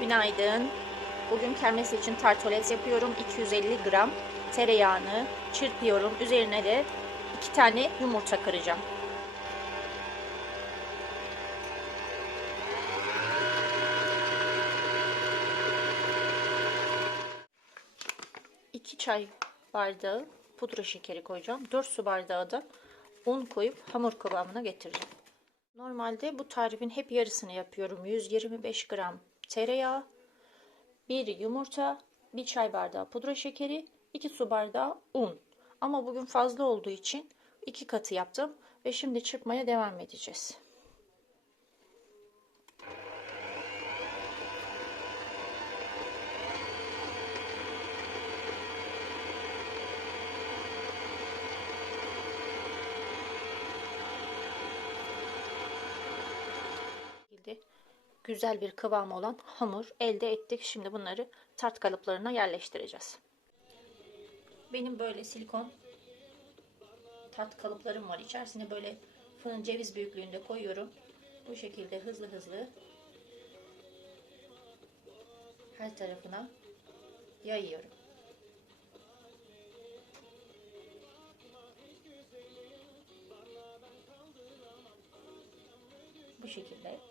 Günaydın. Bugün kermes için tartolet yapıyorum. 250 gram tereyağını çırpıyorum. Üzerine de iki tane yumurta kıracağım. İki çay bardağı pudra şekeri koyacağım. 4 su bardağı da un koyup hamur kıvamına getireceğim. Normalde bu tarifin hep yarısını yapıyorum. 125 gram tereyağı, 1 yumurta, 1 çay bardağı pudra şekeri, 2 su bardağı un. Ama bugün fazla olduğu için 2 katı yaptım ve şimdi çırpmaya devam edeceğiz. şekilde güzel bir kıvamı olan hamur elde ettik. Şimdi bunları tart kalıplarına yerleştireceğiz. Benim böyle silikon tart kalıplarım var. İçerisine böyle fırın ceviz büyüklüğünde koyuyorum. Bu şekilde hızlı hızlı her tarafına yayıyorum. Bu şekilde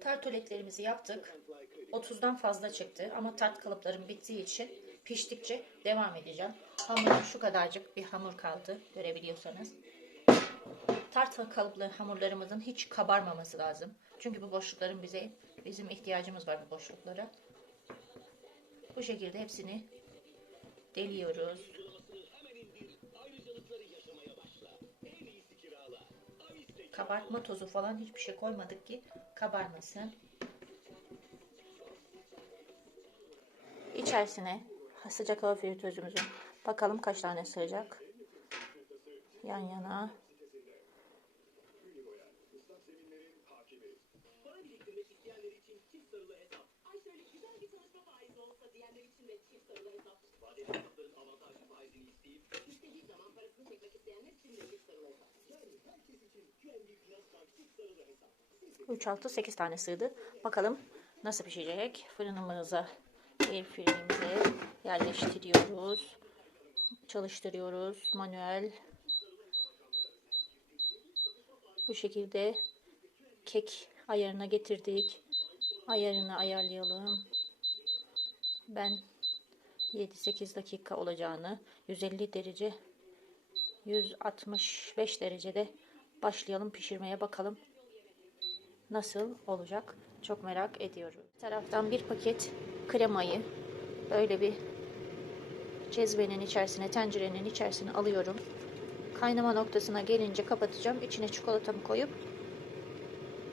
Tartoletlerimizi yaptık. 30'dan fazla çıktı ama tart kalıplarım bittiği için piştikçe devam edeceğim. Hamur şu kadarcık bir hamur kaldı görebiliyorsanız. Tart kalıplı hamurlarımızın hiç kabarmaması lazım. Çünkü bu boşlukların bize bizim ihtiyacımız var bu boşluklara. Bu şekilde hepsini deliyoruz. Kabartma tozu falan hiçbir şey koymadık ki kabarmasın. İçerisine sıcak hava fritözümüzün bakalım kaç tane sığacak. Yan yana. 3, 6, 8 tane sığdı. Bakalım nasıl pişecek. Fırınımıza, el fırınımıza yerleştiriyoruz. Çalıştırıyoruz. Manuel. Bu şekilde kek ayarına getirdik. Ayarını ayarlayalım. Ben 7-8 dakika olacağını 150 derece 165 derecede başlayalım pişirmeye bakalım nasıl olacak çok merak ediyorum. Bir taraftan bir paket kremayı böyle bir cezvenin içerisine tencerenin içerisine alıyorum. Kaynama noktasına gelince kapatacağım. İçine çikolatamı koyup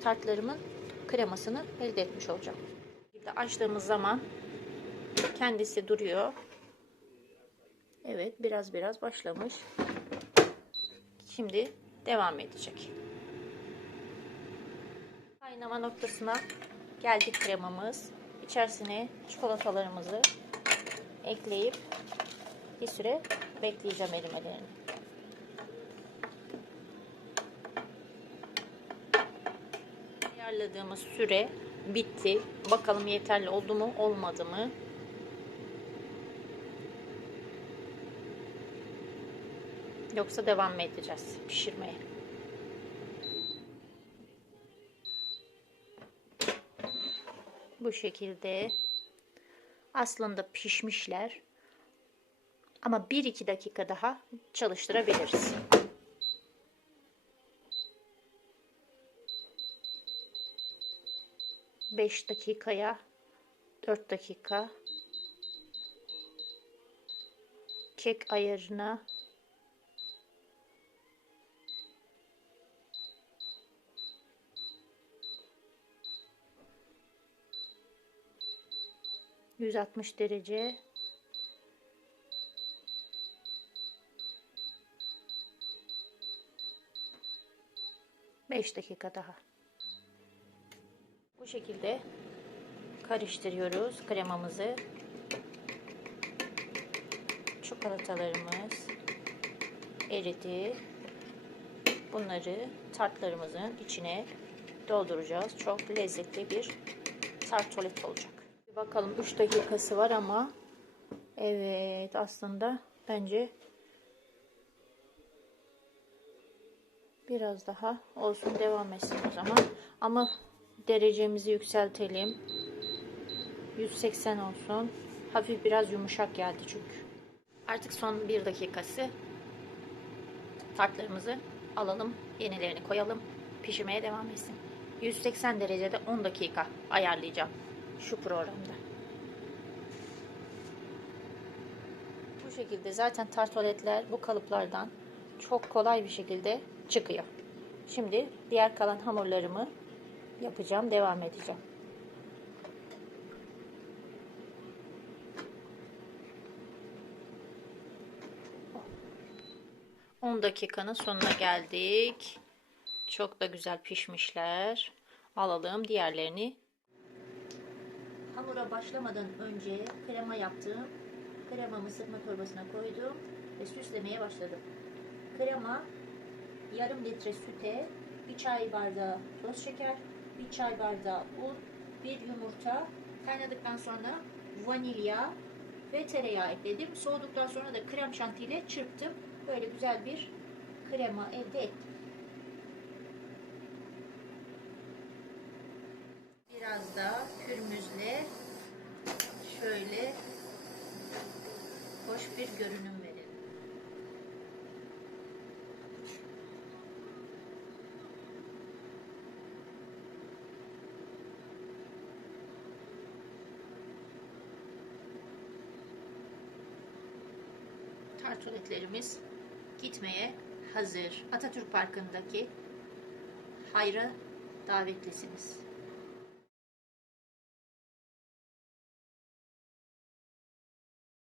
tartlarımın kremasını elde etmiş olacağım. Şimdi açtığımız zaman kendisi duruyor. Evet biraz biraz başlamış. Şimdi devam edecek. Kaynama noktasına geldi kremamız. İçerisine çikolatalarımızı ekleyip bir süre bekleyeceğim erimelerini. Ayarladığımız süre bitti. Bakalım yeterli oldu mu olmadı mı? Yoksa devam mı edeceğiz pişirmeye? Bu şekilde aslında pişmişler. Ama 1-2 dakika daha çalıştırabiliriz. Beş dakikaya 4 dakika kek ayarına Yüz altmış derece 5 dakika daha. Bu şekilde karıştırıyoruz kremamızı. Çikolatalarımız eridi. Bunları tartlarımızın içine dolduracağız. Çok lezzetli bir tartolet olacak. Bakalım 3 dakikası var ama evet aslında bence Biraz daha olsun devam etsin o zaman. Ama derecemizi yükseltelim. 180 olsun. Hafif biraz yumuşak geldi çünkü. Artık son bir dakikası. Tartlarımızı alalım. Yenilerini koyalım. Pişirmeye devam etsin. 180 derecede 10 dakika ayarlayacağım şu programda. Bu şekilde zaten tartoletler bu kalıplardan çok kolay bir şekilde çıkıyor. Şimdi diğer kalan hamurlarımı yapacağım, devam edeceğim. On dakikanın sonuna geldik. Çok da güzel pişmişler. Alalım diğerlerini. Hamura başlamadan önce krema yaptım. Kremamı sıkma torbasına koydum ve süslemeye başladım. Krema yarım litre süte, bir çay bardağı toz şeker, bir çay bardağı un, bir yumurta, kaynadıktan sonra vanilya ve tereyağı ekledim. Soğuduktan sonra da krem şantiyle çırptım. Böyle güzel bir krema elde ettim. Biraz da pürmüzle şöyle hoş bir görünüm verelim. tartuletlerimiz gitmeye hazır. Atatürk Parkı'ndaki hayra davetlisiniz.